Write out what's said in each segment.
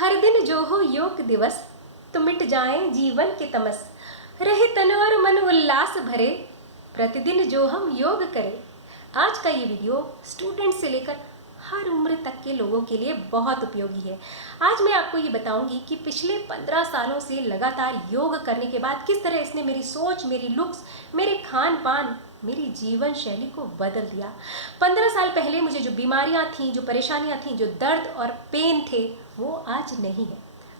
हर दिन जो हो योग दिवस, तो मिट जाएं जीवन के तमस। रहे तन और मन उल्लास भरे, प्रतिदिन जो हम योग करें। आज का ये वीडियो स्टूडेंट से लेकर हर उम्र तक के लोगों के लिए बहुत उपयोगी है। आज मैं आपको ये बताऊंगी कि पिछले 15 सालों से लगातार योग करने के बाद किस तरह इसने मेरी सोच, मेरी लुक्स, मेरे खान पान, मेरी जीवन शैली को बदल दिया। 15 साल पहले मुझे जो बीमारियां थीं, जो परेशानियां थीं, जो दर्द और पेन थे, वो आज नहीं है।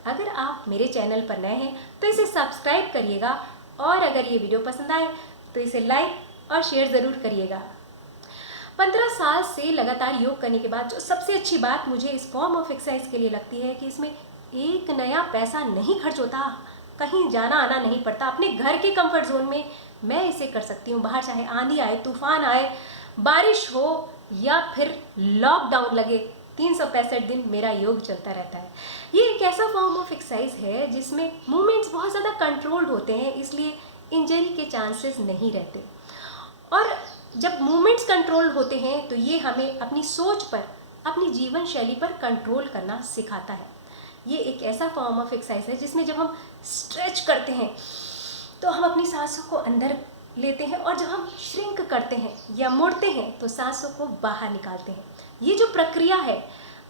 अगर आप मेरे चैनल पर नए हैं तो इसे सब्सक्राइब करिएगा, और अगर ये वीडियो पसंद आए तो इसे लाइक और शेयर ज़रूर करिएगा। 15 साल से लगातार योग करने के बाद जो सबसे अच्छी बात मुझे इस फॉर्म ऑफ एक्सरसाइज के लिए लगती है कि इसमें एक नया पैसा नहीं खर्च होता, कहीं जाना आना नहीं पड़ता। अपने घर के कंफर्ट जोन में मैं इसे कर सकती हूँ। बाहर चाहे आंधी आए, तूफान आए, बारिश हो या फिर लॉकडाउन लगे, 365 दिन मेरा योग चलता रहता है। ये एक ऐसा फॉर्म ऑफ एक्सरसाइज है जिसमें मूवमेंट्स बहुत ज़्यादा कंट्रोल्ड होते हैं, इसलिए इंजरी के चांसेस नहीं रहते। और जब मूवमेंट्स कंट्रोल होते हैं तो ये हमें अपनी सोच पर, अपनी जीवन शैली पर कंट्रोल करना सिखाता है। ये एक ऐसा फॉर्म ऑफ एक्सरसाइज है जिसमें जब हम स्ट्रेच करते हैं तो हम अपनी सांसों को अंदर लेते हैं, और जब हम श्रिंक करते हैं या मुड़ते हैं तो सांसों को बाहर निकालते हैं। ये जो प्रक्रिया है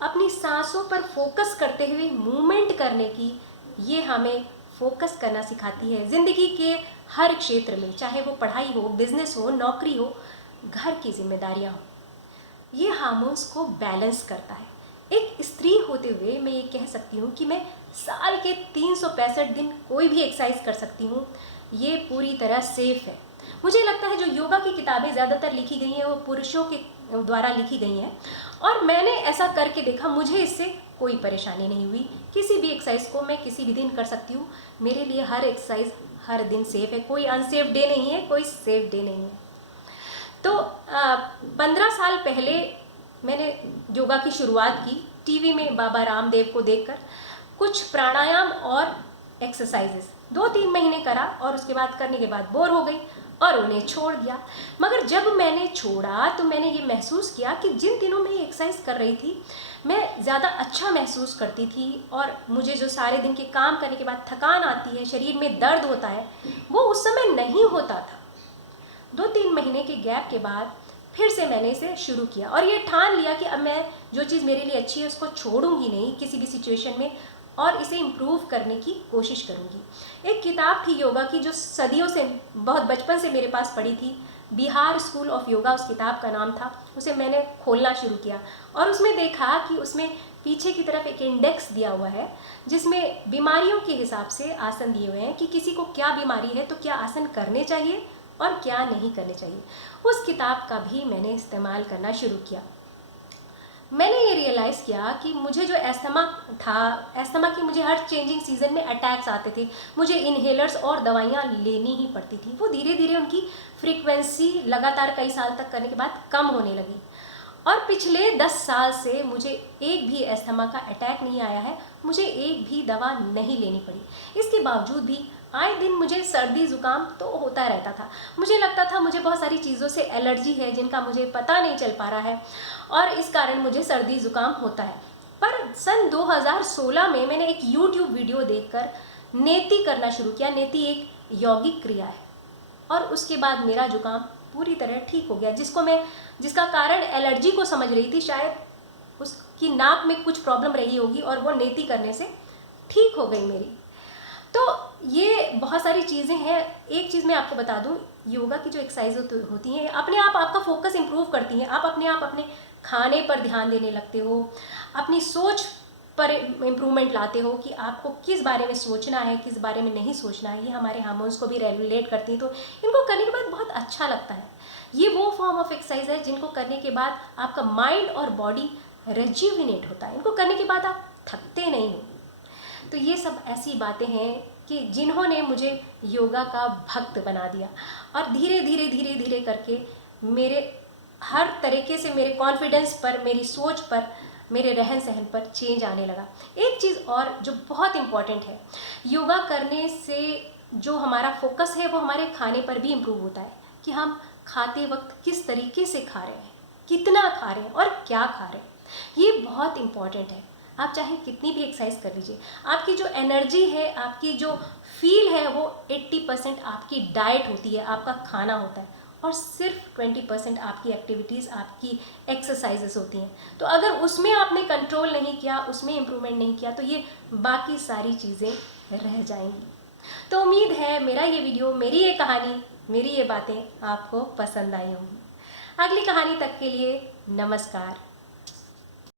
अपनी सांसों पर फोकस करते हुए मूवमेंट करने की, ये हमें फोकस करना सिखाती है ज़िंदगी के हर क्षेत्र में, चाहे वो पढ़ाई हो, बिजनेस हो, नौकरी हो, घर की जिम्मेदारियां हो। ये हार्मोन्स को बैलेंस करता है। एक स्त्री होते हुए मैं ये कह सकती हूँ कि मैं साल के 365 दिन कोई भी एक्सरसाइज कर सकती हूँ। ये पूरी तरह सेफ है। मुझे लगता है जो योगा की किताबें ज़्यादातर लिखी गई हैं वो पुरुषों के द्वारा लिखी गई हैं, और मैंने ऐसा करके देखा, मुझे इससे कोई परेशानी नहीं हुई। किसी भी एक्सरसाइज को मैं किसी भी दिन कर सकती हूँ। मेरे लिए हर एक्सरसाइज हर दिन सेफ है। कोई अनसेफ डे नहीं है, कोई सेफ डे नहीं है। तो 15 साल पहले मैंने योगा की शुरुआत की टीवी में बाबा रामदेव को देखकर। कुछ प्राणायाम और एक्सरसाइजेस 2-3 महीने करा, और उसके बाद करने के बाद बोर हो गई और उन्हें छोड़ दिया। मगर जब मैंने छोड़ा तो मैंने ये महसूस किया कि जिन दिनों में ये एक्सरसाइज कर रही थी मैं ज़्यादा अच्छा महसूस करती थी, और मुझे जो सारे दिन के काम करने के बाद थकान आती है, शरीर में दर्द होता है, वो उस समय नहीं होता था। 2-3 महीने के गैप के बाद फिर से मैंने इसे शुरू किया, और ये ठान लिया कि अब मैं जो चीज़ मेरे लिए अच्छी है उसको छोड़ूंगी नहीं किसी भी सिचुएशन में, और इसे इम्प्रूव करने की कोशिश करूंगी। एक किताब थी योगा की जो सदियों से, बहुत बचपन से मेरे पास पड़ी थी, बिहार स्कूल ऑफ योगा उस किताब का नाम था। उसे मैंने खोलना शुरू किया और उसमें देखा कि उसमें पीछे की तरफ एक इंडेक्स दिया हुआ है जिसमें बीमारियों के हिसाब से आसन दिए हुए हैं कि किसी को क्या बीमारी है तो क्या आसन करने चाहिए और क्या नहीं करने चाहिए। उस किताब का भी मैंने इस्तेमाल करना शुरू किया। मैंने ये रियलाइज़ किया कि मुझे जो एस्थमा था, एस्थमा की मुझे हर चेंजिंग सीजन में अटैक्स आते थे, मुझे इन्हेलर्स और दवाइयाँ लेनी ही पड़ती थी। वो धीरे धीरे उनकी फ्रीक्वेंसी लगातार कई साल तक करने के बाद कम होने लगी, और पिछले 10 साल से मुझे एक भी एस्थमा का अटैक नहीं आया है, मुझे एक भी दवा नहीं लेनी पड़ी। इसके बावजूद भी आए दिन मुझे सर्दी ज़ुकाम तो होता रहता था। मुझे लगता था मुझे बहुत सारी चीज़ों से एलर्जी है जिनका मुझे पता नहीं चल पा रहा है, और इस कारण मुझे सर्दी ज़ुकाम होता है। पर सन 2016 में मैंने एक YouTube वीडियो देखकर नेति करना शुरू किया। नेति एक यौगिक क्रिया है, और उसके बाद मेरा जुकाम पूरी तरह ठीक हो गया। जिसका कारण एलर्जी को समझ रही थी, शायद उसकी नाक में कुछ प्रॉब्लम रही होगी, और वो नेति करने से ठीक हो गई मेरी। तो ये बहुत सारी चीज़ें हैं। एक चीज़ मैं आपको बता दूं, योगा की जो एक्सरसाइज होती हैं अपने आप आपका फोकस इंप्रूव करती हैं। आप अपने आप अपने खाने पर ध्यान देने लगते हो, अपनी सोच पर इम्प्रूवमेंट लाते हो कि आपको किस बारे में सोचना है, किस बारे में नहीं सोचना है। ये हमारे हार्मोन्स को भी रेगुलेट करती हैं, तो इनको करने के बाद बहुत अच्छा लगता है। ये वो फॉर्म ऑफ एक्सरसाइज है जिनको करने के बाद आपका माइंड और बॉडी रेज्यूविनेट होता है। इनको करने के बाद आप थकते नहीं हो। तो ये सब ऐसी बातें हैं कि जिन्होंने मुझे योगा का भक्त बना दिया, और धीरे धीरे धीरे धीरे करके मेरे हर तरीके से मेरे कॉन्फिडेंस पर, मेरी सोच पर, मेरे रहन सहन पर चेंज आने लगा। एक चीज़ और जो बहुत इम्पॉर्टेंट है, योगा करने से जो हमारा फोकस है वो हमारे खाने पर भी इम्प्रूव होता है कि हम खाते वक्त किस तरीके से खा रहे हैं, कितना खा रहे हैं और क्या खा रहे हैं। ये बहुत इम्पॉर्टेंट है। आप चाहे कितनी भी एक्सरसाइज कर लीजिए, आपकी जो एनर्जी है, आपकी जो फील है, वो 80% आपकी डाइट होती है, आपका खाना होता है, और सिर्फ 20% आपकी एक्टिविटीज़, आपकी एक्सरसाइजेस होती हैं। तो अगर उसमें आपने कंट्रोल नहीं किया, उसमें इम्प्रूवमेंट नहीं किया, तो ये बाकी सारी चीज़ें रह जाएंगी। तो उम्मीद है मेरा ये वीडियो, मेरी ये कहानी, मेरी ये बातें आपको पसंद आई होंगी। अगली कहानी तक के लिए नमस्कार।